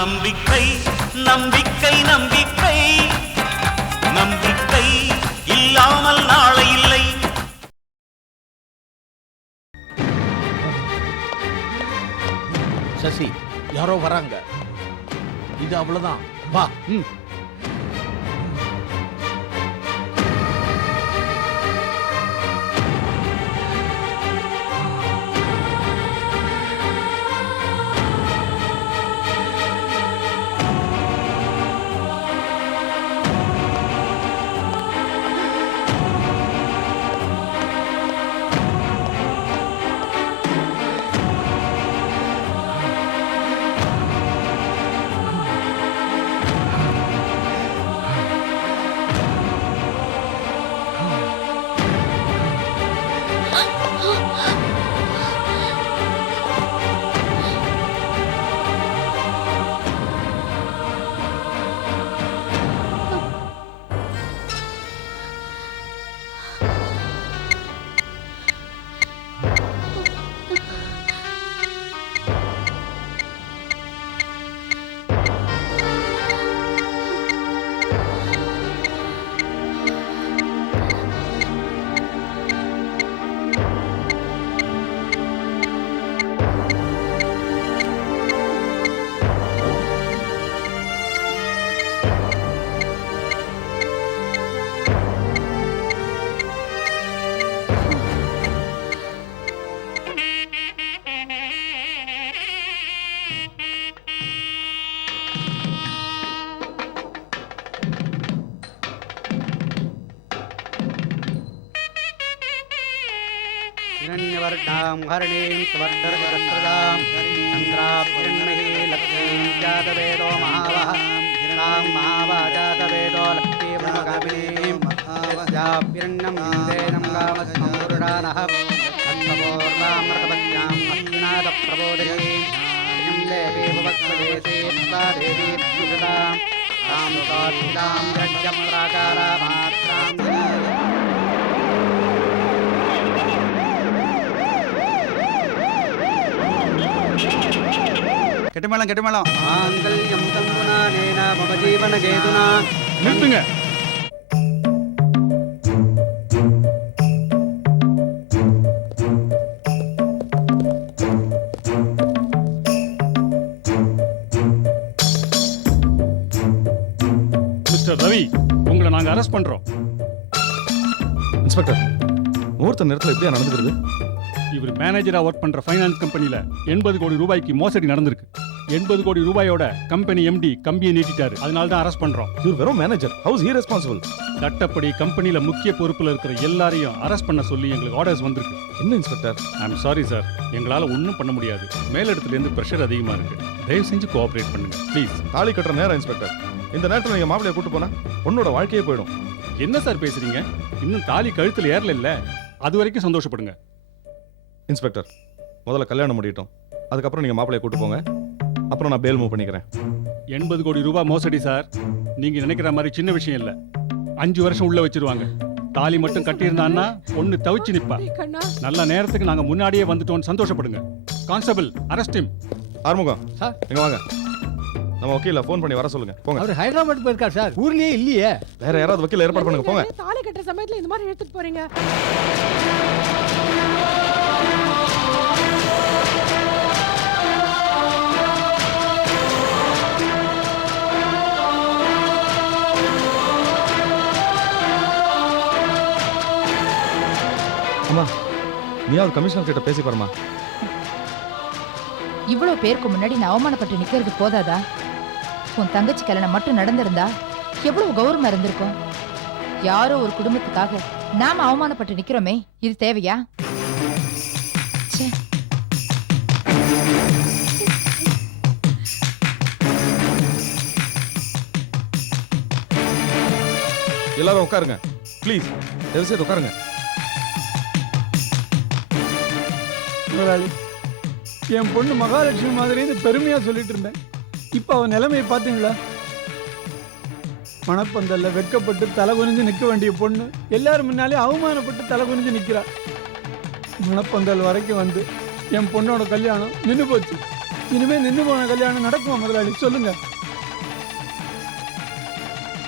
நம்பிக்கை நம்பிக்கை நம்பிக்கை நம்பிக்கை இல்லாமல் நாளை இல்லை. சசி, யாரோ வராங்க. இது அவ்வளவுதான். வா. हिरण्यवर्णां हरिणीं सुवर्धरजरस्रदां चन्द्राभ्यन्मही लक्ष्मीं जातवेदो महावः तां महावाजातवेदो लक्ष्मीब्रह्मगामिनीं यस्याभ्यन्नं विन्देनं गामस्मपुरुषानः तत्त्वपूर्णामृतपत्यां अस्तिनादप्रबोधिनीं श्रियं देवी भुवत्सवेशे सा देवी द्विषदां तां सात्विकां यज्ञप्राकारामात्रां கெட்டுமேளம் கெட்டுமேளம் மாங்கல்யம் தங்குனா நேனா மம ஜீவன கேதுனா. நிறுத்துங்க. மிஸ்டர் ரவி, உங்களை நாங்க அரெஸ்ட் பண்றோம். இன்ஸ்பெக்டர், முகூர்த்த நேரத்தில் எப்படியா நடந்துக்கிறது? இவர் மேனேஜரா ஒர்க் பண்ற ஃபைனான்ஸ் கம்பெனில 80 கோடி ரூபாய்க்கு மோசடி நடந்திருக்கு. 80 கோடி ரூபாயோட கம்பெனி எம்டி கம்பியை நீட்டிட்டாரு. அதனால தான் அரெஸ்ட் பண்றோம். இவர் வெறும் manager. How is he responsible? சட்டப்படி கம்பெனில முக்கிய பொறுப்புல இருக்கிற எல்லாரையும் அரெஸ்ட் பண்ண சொல்லி எங்களுக்கு ஆர்டர்ஸ் வந்திருக்கு. என்ன இன்ஸ்பெக்டர்? ஐம் சாரி சார், எங்களால ஒன்றும் பண்ண முடியாது. மேலிடத்துல இருந்து பிரஷர் அதிகமா இருக்கு. தயவு செஞ்சு கோஆபரேட் பண்ணுங்க ப்ளீஸ். தாலி கட்டுற நேரம் இன்ஸ்பெக்டர். இந்த நேரத்தில் நீங்க மாப்பிளைய கூட்டு போனா உன்னோட வாழ்க்கையே போயிடும். என்ன சார் பேசுறீங்க? இன்னும் தாலி கழுத்துல ஏறல இல்ல, அது வரைக்கும் சந்தோஷப்படுங்க. இன்ஸ்பெக்டர், முதல்ல கல்யாணம் முடியட்டும், அதுக்கப்புறம் நீங்க மாப்பிளைய கூட்டு போங்க. அப்புறம் நான் பேல் மூவ் பண்ணிக்கிறேன். 80 கோடி ரூபாய் மோசடி சார். நீங்க நினைக்கிற மாதிரி சின்ன விஷயம் இல்ல. 5 வருஷம் உள்ள வச்சிருவாங்க. தாலி மட்டும் கட்டியிருந்தான்னா ஒண்ணு தவிச்சு நிப்பா. நல்ல நேரத்துக்கு நாங்க முன்னாடியே வந்துட்டோம், சந்தோஷப்படுங்க. Constable, arrest him. Arumugam sir, எங்க வாங்க. நம்ம வக்கீல ஃபோன் பண்ணி வர சொல்லுங்க. போங்க. அவர் ஹைதராபாத் போயிருக்கார் சார், ஊர்லயே இல்லையே. வேற யாராவது வக்கீல ஏற்பாடு பண்ணுங்க. போங்க. தாலி கட்டுற சமயத்துல இந்த மாதிரி எடுத்துட்டு போறீங்க. அம்மா, நீயாவது கமிஷனர் கிட்ட பேசி பாருமா. இவ்வளவு பேருக்கு முன்னாடி நான் அவமானப்பட்டு நிக்கிறது போதாதா? உன் தங்கச்சி கல்யாணம் மட்டும் நடந்திருந்தா எவ்வளவு கௌரவமா இருந்திருக்கும். யாரோ ஒரு குடும்பத்துக்காக நாம அவமானப்பட்டு நிக்கிறோமே, இது தேவையா? எல்லாரும் உட்காருங்க ப்ளீஸ். தயவுசெய்து உட்காருங்க. என் பொண்ணு மகாலட்சுமி மாதிரி பெருமையா சொல்லிட்டு இருந்தேன். இப்ப அவன் நிலைமையை பார்த்தீங்களா? மணப்பந்தல்ல வெட்கப்பட்டு தலை குனிஞ்சு நிற்க வேண்டிய பொண்ணு எல்லாரும் முன்னாலே அவமானப்பட்டு தலை குனிஞ்சு நிற்கிறா. மணப்பந்தல் வரைக்கும் வந்து என் பொண்ணோட கல்யாணம் நின்று போச்சு. இனிமே நின்று போன கல்யாணம் நடக்குமா முதலாளி? சொல்லுங்க.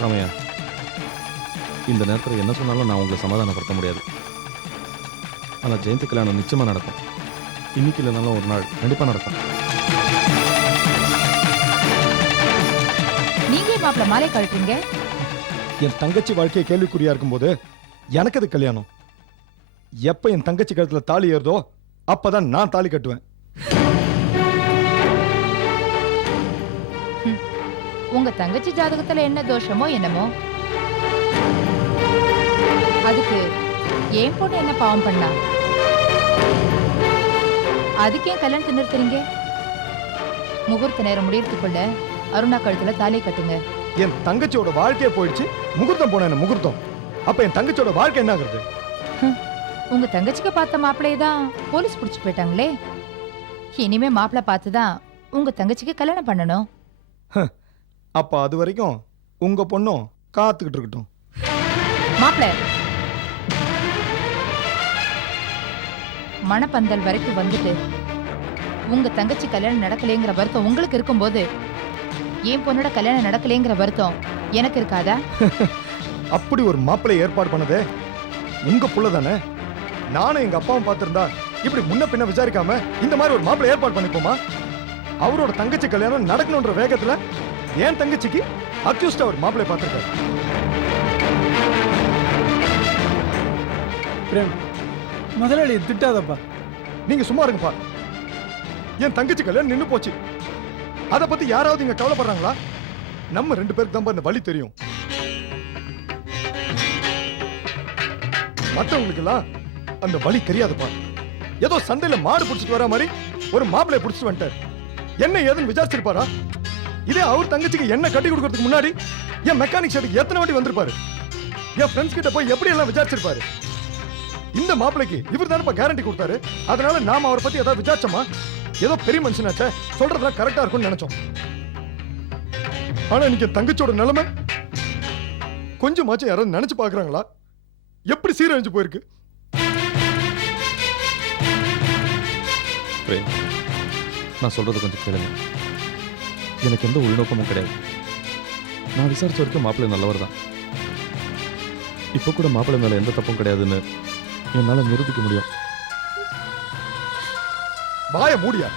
ராமையா, இந்த நேரத்தில் என்ன சொன்னாலும் நான் உங்களை சமாதானப்படுத்த முடியாது. ஆனால் ஜெயந்தி கல்யாணம் நிச்சயமாக நடக்கும். இன்னைக்கு இல்லைனாலும் ஒரு நாள் கண்டிப்பாக நடக்கும். நீங்க ஏன் மாப்பிள்ள மாலை கழட்டுறீங்க? என் தங்கச்சி வாழ்க்கையை கேள்விக்குறியா இருக்கும்போது எனக்கு அது கல்யாணம். எப்ப என் தங்கச்சி கழுத்துல தாலி ஏறுதோ அப்பதான் நான் தாலி கட்டுவேன். உங்க தங்கச்சி ஜாதகத்துல என்ன தோஷமோ என்னமோ, அதுக்கு ஏன் பொண்ணு என்ன பாவம் பண்ணா? அதுக்கு ஏன் கல்யாணத்தை நிறுத்துறீங்க? முகூர்த்த நேரம் முடியறதுக்குள்ள அருணா கழுத்துல தாலி கட்டுங்க. என் தங்கச்சியோட வாழ்க்கையே போயிடுச்சு. முகூர்த்தம் போன என்ன முகூர்த்தம்? அப்ப என் தங்கச்சியோட வாழ்க்கை என்ன ஆகுறது? உங்க தங்கச்சிக்கு பார்த்த மாப்பிள்ளையை தான் போலீஸ் புடிச்சு போயிட்டாங்களே. இனிமே மாப்பிள்ளை பார்த்துதான் உங்க தங்கச்சிக்கு கல்யாணம் பண்ணணும். அப்ப அது வரைக்கும் உங்க பொண்ணும் காத்துக்கிட்டு இருக்கட்டும். மாப்பிள்ளை, மணப்பந்தல் வரைக்கும் வந்துட்டு உங்க தங்கச்சி கல்யாணம் நடக்கலைங்கிற வருத்தம் உங்களுக்கு இருக்கும்போது என் பொண்ணோட கல்யாணம் நடக்கலைங்கிற வருத்தம் எனக்கு இருக்காதா? அப்படி ஒரு மாப்பிள்ளை ஏற்பாடு பண்ணதே உங்க புள்ள தானே. நானும் எங்க அப்பாவும் பார்த்திருந்தா இப்படி முன்ன பின்ன விசாரிக்காம இந்த மாதிரி ஒரு மாப்பிள்ளை ஏற்பாடு பண்ணிப்போமா? அவரோட தங்கச்சி கல்யாணம் நடக்கணும்ன்ற வேகத்துல என் தங்கச்சிக்கு அக்யூஸ்டா ஒரு மாப்பிள்ளை பார்த்திருக்காரு. பிரேம், முதலாளி திட்டாதப்பா. நீங்க சும்மா இருங்கப்பா. என் தங்கச்சி கல்யாணம் நின்னு போச்சு. அத பத்தி யாராவது இங்க கவலைப்படுறாங்களா? நம்ம 2 பேருக்கு தான் அந்த வழி தெரியும். மற்றவங்களுக்கு எல்லாம் அந்த வழி தெரியாதுப்பா. ஏதோ சந்தையில மாடு புடிச்சிட்டு வர மாதிரி ஒரு மாப்பிளைய புடிச்சிட்டு வந்துட்டார். என்ன ஏதுன்னு விசாரிச்சிருப்பாரா? இதே அவர் தங்கச்சிக்கு என்ன கட்டி கொடுக்கறதுக்கு முன்னாடி என் மெக்கானிக் ஷெட்டுக்கு எத்தனை வாட்டி வந்திருப்பாரு? என் ஃப்ரெண்ட்ஸ் கிட்ட போய் எப்படி எல்லாம் விசாரிச்சிருப்பாரு? இந்த மாப்பிளைக்கு இவர் தானப்பா கேரண்டி கொடுத்தாரு. அதனால நாம அவரை பத்தி ஏதாவது விசாரிச்சோமா? ஏதோ பெரிய மனுஷனாச்சே, சொல்றதெல்லாம் கரெக்டா இருக்கும்னு நினைச்சோம். ஆனா இன்னைக்கு தங்கச்சியோட நிலைமை கொஞ்சமாச்சும் யாராவது நினைச்சு பாக்குறாங்களா? எப்படி சீரழிஞ்சு போயிருக்கு. பிரேம், நான் சொல்றது கொஞ்சம் கேளுங்க. எனக்கு எந்த உள்நோக்கமும் கிடையாது. நான் விசாரிச்ச வரைக்கும் மாப்பிள்ளை நல்லவர் தான். இப்போ கூட மாப்பிள்ளை மேல எந்த தப்பும் கிடையாதுன்னு என்னால நிரூபிக்க முடியும். வாய மூடியா.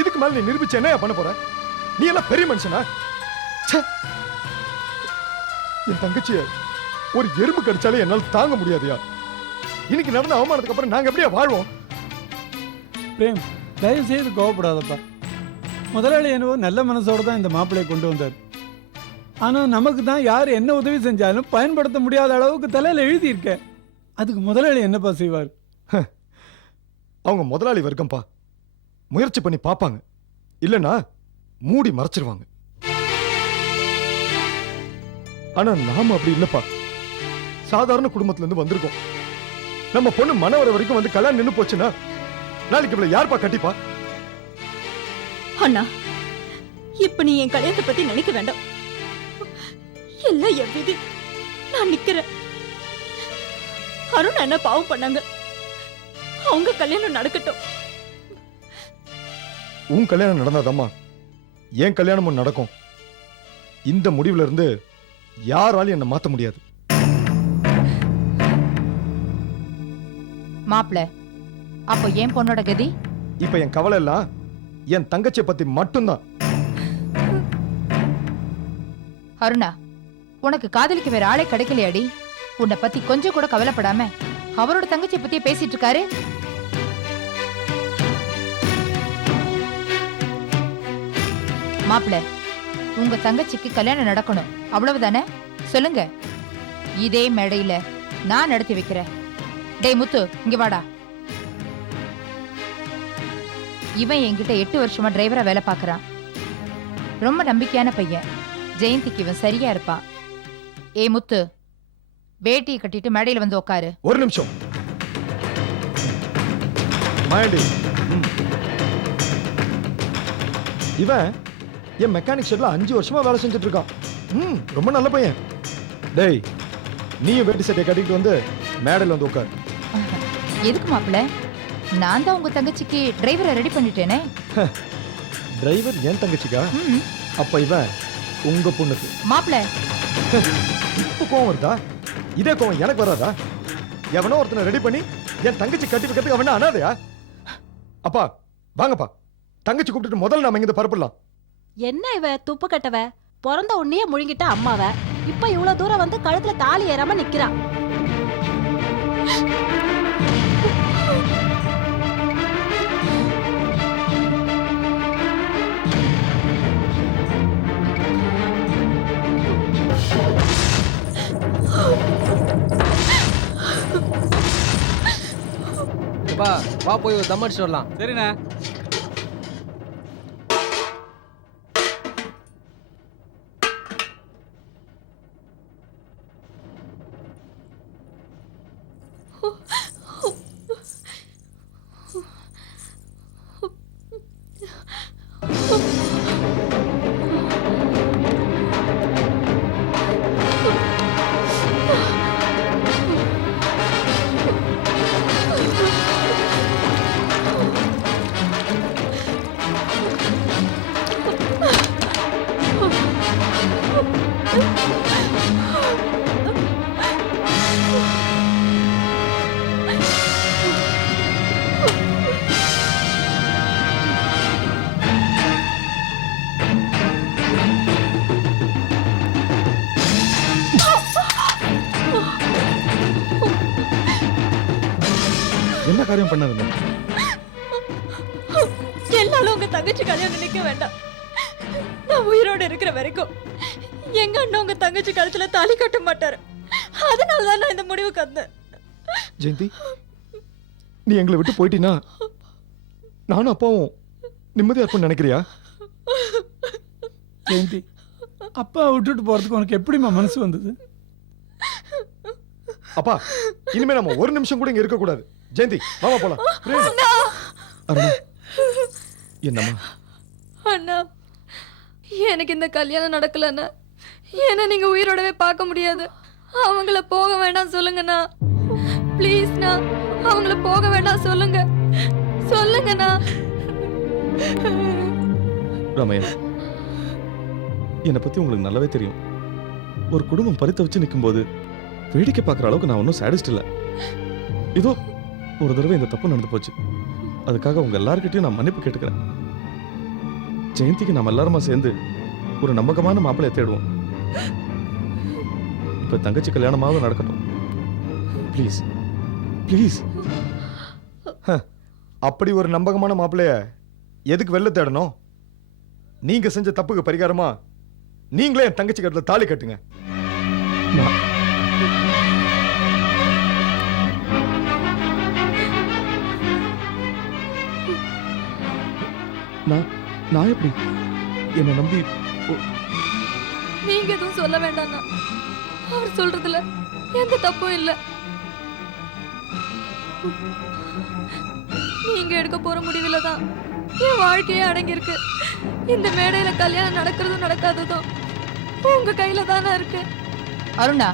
இதுக்கு மேல நீ நிரூபிச்சு என்ன பண்ண போற? நீ எல்லாம் பெரிய மனுஷனா? ச்சே. என் தங்கச்சிய ஒரு எறும்பு கடிச்சாலே என்னால தாங்க முடியாதுயா. இன்னைக்கு நடந்த அவமானத்துக்கு அப்புறம் நாங்க எப்படியா வாழ்வோம்? பிரேம், தயவு செய்து கோவப்படாதப்பா. முதலாளி என்னவோ நல்ல மனசோட தான் இந்த மாப்பிள்ளையை கொண்டு வந்தார். ஆனா நமக்கு தான் யார் என்ன உதவி செஞ்சாலும் பயன்படுத்த முடியாத அளவுக்கு தலையில எழுதியிருக்க. அதுக்கு முதலாளி என்னப்பா செய்வார்? அவங்க முதலாளி வர்க்கம்பா. முயற்சி பண்ணி பார்ப்பாங்க. இல்லனா மூடி மறைச்சிருவாங்க. ஆனா நாம அப்படி இல்லப்பா. சாதாரண குடும்பத்துல இருந்து வந்திருக்கோம். நம்ம பொண்ணு மனவர வரைக்கும் வந்து கல்யாணம் நின்னு போச்சுன்னா நாளைக்கு இவ்வளவு யார்ப்பா கட்டிப்பா? அண்ணா, இப்ப நீ என் கல்யாணத்தை பத்தி நினைக்க வேண்டாம். எல்லாம் என் விதி. நான் நிக்கிறேன். அருண் என்ன பாவம் பண்ணாங்க, அவங்க கல்யாணம் நடக்கட்டும். உன் கல்யாணம் நடந்தாதம்மா என் கல்யாணமும் நடக்கும். இந்த முடிவுல இருந்து யாராலும் என்ன மாத்த முடியாது. மாப்பிள்ளை, அப்போ என் பொண்ணோட கதி? இப்ப என் கவலை எல்லாம் என் தங்கச்சியை பத்தி மட்டும்தான். அருணா, உனக்கு காதலிக்க வேற ஆளே கிடைக்கலையாடி? உன்னை பத்தி கொஞ்சம் கூட கவலைப்படாம அவரோட தங்கச்சியை பத்தியே பேசிட்டு இருக்காரு. மாப்பிள்ளை, உங்க தங்கச்சிக்கு கல்யாணம் நடக்கணும், அவ்வளவுதானே? சொல்லுங்க. இதே மேடையில நான் நடத்தி வைக்கிறேன். டேய் முத்து, இங்க வாடா. இவன் என்கிட்ட 8 வருஷமா டிரைவரா வேலை பார்க்கறான். ரொம்ப நம்பிக்கையான பையன். ஜெயந்திக்கு இவன் சரியா இருப்பான். ஏ முத்து, வேட்டியை கட்டிட்டு மேடையில வந்து உட்காரு. ஒரு நிமிஷம் மாயாண்டி. இவன் என் மெக்கானிக் ஷெட்ல 5 வருஷமா வேலை செஞ்சுட்டு இருக்கான். ரொம்ப நல்ல பையன். டேய், நீயும் வேட்டி சட்டையை கட்டிட்டு வந்து மேடையில் வந்து உட்காரு. எதுக்கு மாப்பிள்ள? நான் தான் உங்க தங்கச்சிக்கு டிரைவரை ரெடி பண்ணிட்டேனே. டிரைவர் ஏன் தங்கச்சிக்கா? அப்ப இவன் உங்க பொண்ணுக்கு. மாப்பிள இப்ப கோவம் வருதா? இதே கோவம் எனக்கு வராதா? எவனோ ஒருத்தனை ரெடி பண்ணி என் தங்கச்சி கட்டி வைக்கிறதுக்கு அவன அனாதையா? அப்பா வாங்கப்பா, தங்கச்சி கூப்பிட்டுட்டு முதல்ல நாம இங்க பரப்பலாம். என்ன இவ துப்பு கட்டவ? பிறந்த உன்னையே முழுங்கிட்ட அம்மாவ. இப்ப இவ்வளவு தூரம் வந்து கழுத்துல தாலி ஏறாம நிக்கிறா. வா போய் ஒரு தம் அடிச்சு வரலாம். சரிண்ணே. என்ன காரியம் பண்ணாருங்க? எல்லாரும் உங்க தங்கச்சி கல்யாணம் நிக்க வேண்டாம். நான் உயிரோட இருக்கிற வரைக்கும் எங்க அண்ணன் உங்க தங்கச்சி கழுத்துல தாலி கட்ட மாட்டாரு. அதனாலதான் நான் இந்த முடிவுக்கு வந்தேன். ஜெயந்தி, நீ எங்களை விட்டு போயிட்டீனா நானும் அப்பாவும் நிம்மதியா இருக்கும்னு நினைக்கிறியா? ஜெயந்தி, அப்பா விட்டுட்டு போறதுக்கு உனக்கு எப்படிம்மா மனசு வந்தது? அப்பா இனிமே நம்ம ஒரு நிமிஷம் கூட இங்க இருக்க கூடாது. ஜெயந்தி வாமா போலாம். அருணா, என்னம்மா? அண்ணா, எனக்கு இந்த கல்யாணம் நடக்கலண்ணா. ஏன்னா நீங்க உயிரோடவே பார்க்க முடியாது. அவங்கள போக வேண்டாம் சொல்லுங்கண்ணா. ப்ளீஸ்ண்ணா, அவங்கள போக வேண்டாம் சொல்லுங்க. சொல்லுங்கண்ணா. ராமையா, என்னை பத்தி உங்களுக்கு நல்லாவே தெரியும். ஒரு குடும்பம் பறித்த வச்சு நிற்கும்போது வேடிக்கை பார்க்குற அளவுக்கு நான் ஒன்றும் சாடிஸ்ட் இல்லை. இதோ ஒரு தடவை இந்த தப்பு நடந்து போச்சு. அதுக்காக உங்க எல்லார்கிட்டையும் நான் மன்னிப்பு கேட்டுக்கிறேன். ஜெயந்திக்கு நம்ம எல்லாருமா சேர்ந்து ஒரு நம்பகமான மாப்பிள்ளையை தேடுவோம். இப்ப தங்கச்சி கல்யாணமாவது நடக்கட்டும். Please please. அப்படி ஒரு நம்பகமான மாப்பிள்ளைய எதுக்கு வெளில தேடணும்? நீங்க செஞ்ச தப்புக்கு பரிகாரமா நீங்களே என் தங்கச்சி கட்டுல தாலி கட்டுங்க. நான் எப்படி என்ன நம்பி? நீங்க எதுவும் சொல்ல வேண்டாம்ண்ணா. அவர் சொல்றதுல எந்த தப்பும் இல்லை. நீங்க எடுக்க போற முடிவுல தான் என் வாழ்க்கையே அடங்கி இருக்கு. இந்த மேடையில கல்யாணம் நடக்கிறதும் நடக்காததும் உங்க கையில தானே இருக்கு. அருணா,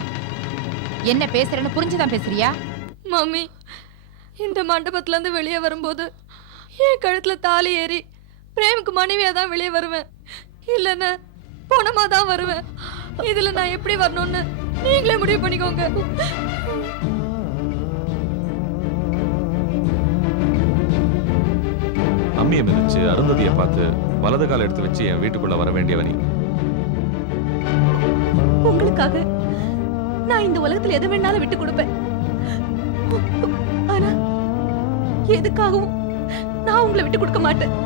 என்ன பேசுறேன்னு புரிஞ்சுதான் பேசுறியா? மம்மி, இந்த மண்டபத்துல இருந்து வெளியே வரும்போது என் கழுத்துல தாலி ஏறி பிரேமுக்கு மனைவியா தான் வெளியே வருவேன். இல்லைன்னா பணமா தான் வருவேன். இதுல நான் எப்படி வரணும்னு நீங்களே முடிவு பண்ணிக்கோங்க. அம்மியை மிதிச்சு அருந்ததியை பார்த்து வலது கால எடுத்து வச்சு என் வீட்டுக்குள்ள வர வேண்டியவனி. உங்களுக்காக நான் இந்த உலகத்துல எது வேணாலும் விட்டு கொடுப்பேன். ஆனா எதுக்காகவும் நான் உங்களை விட்டு கொடுக்க மாட்டேன்.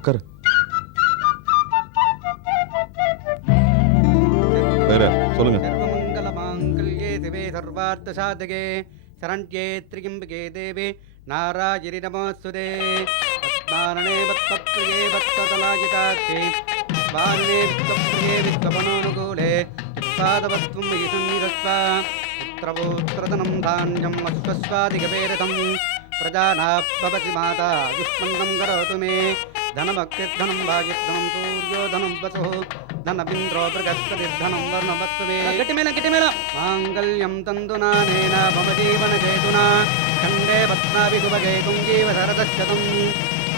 உட்காரு. வேற சொல்லுங்க. சர்வமங்கல மாங்கல்யே சிவே சர்வார்த்த சாதகே சரண்யே த்ரியம்பிகே தேவி நாராயணி நமோஸ்துதே பத்மானனே பத்மப்ரியே பத்மதலாயிதாக்கே ஸ்வானே விஸ்வப்ரியே விஸ்வமனோனுகூலே சித்பாதவத்வம் ஈசன்னிதஸ்வா புத்திரபூத்திரதனம் தான்யம் அஸ்வஸ்வாதிகவேரதம் பிரஜானாப்பவதி மாதா யுஷ்மந்தம் கரோது மே धनमक्षिर्धनं भाग्यधनं सूर्योधनं वसुः धनमिन्द्रो बृहस्पतिर्धनं वर्णवत्सवे गटिमेल माङ्गल्यं तन्तुनानेन मम जीवनहेतुना खण्डे पद्माभिगुभगे कुञ्जीवशरदशतं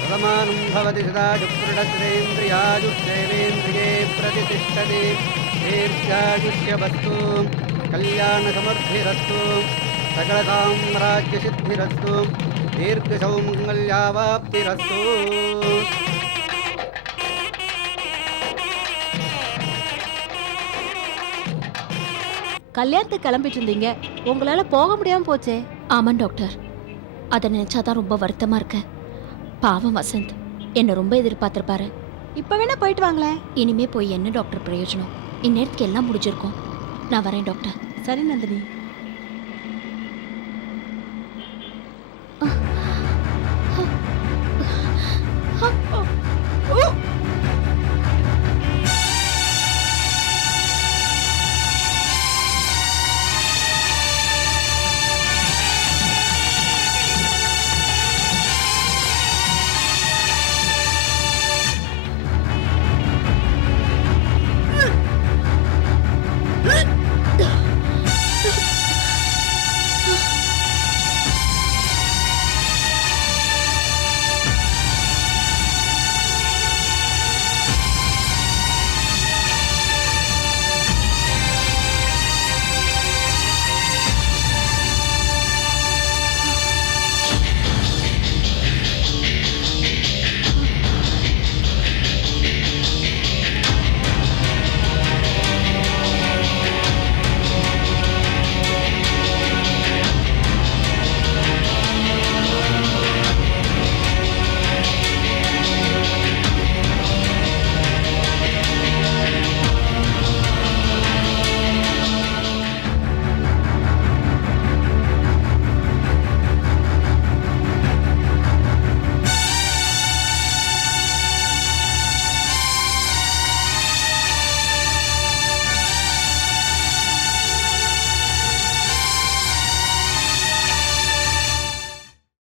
प्रमानं भवति सदा जुक्रीडश्रेन्द्रियाजुष्देवेन्द्रिये प्रतिष्ठति दीर्घायुष्यवस्तु कल्याणसमृद्धिरस्तु सकलसाम्राज्यसिद्धिरस्तु दीर्घसौमङ्गल्यावाप्तिरस्तु கல்யாணத்துக்கு கிளம்பிட்டு இருந்தீங்க, உங்களால போக முடியாம போச்சே. ஆமாம் டாக்டர், அதை நினைச்சாதான் ரொம்ப வருத்தமா இருக்கு. பாவம் வசந்த் என்னை ரொம்ப எதிர்பார்த்திருப்பாரு. இப்ப வேணா போயிட்டு வாங்களேன். இனிமே போய் என்ன டாக்டர் பிரயோஜனம்? இந்நேரத்துக்கு எல்லாம் முடிஞ்சிருக்கும். நான் வரேன் டாக்டர். சரி நந்தினி.